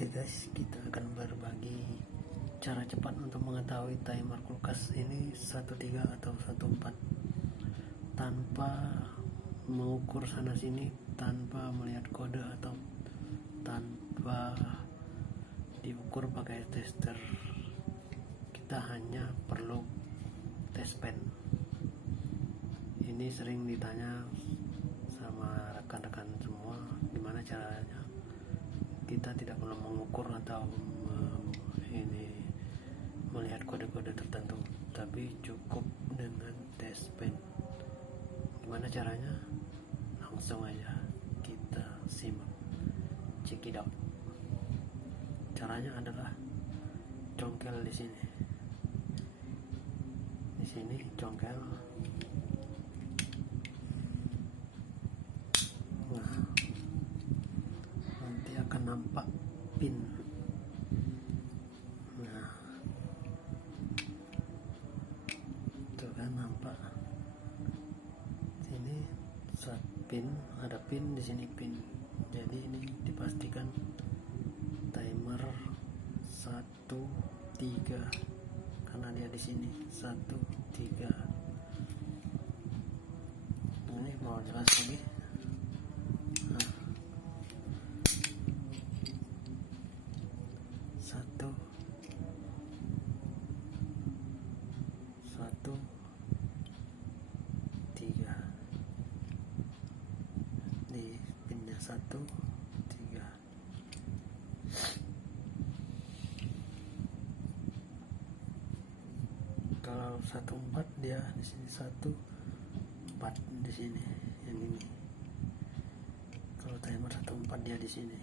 Oke guys, kita akan berbagi cara cepat untuk mengetahui timer kulkas ini 13 atau 14 tanpa mengukur sana sini, tanpa melihat kode atau tanpa diukur pakai tester. Kita hanya perlu test pen. Ini sering ditanya sama rekan-rekan semua, gimana caranya kita tidak perlu mengukur atau melihat kode-kode tertentu, tapi cukup dengan test pen. Gimana caranya? Langsung aja kita simak, check it out. Caranya adalah congkel di sini congkel. Nah, nanti akan nampak pin. Nah, itu kan nampak. Sini pin, ada pin di sini pin. Jadi ini dipastikan timer 13 karena dia di sini 13. Ini mau jelas lagi. Nah, 1 3 di pinnya 1 3. Kalau 14 dia di sini 14 di sini, yang ini. Kalau timer 14 dia di sini.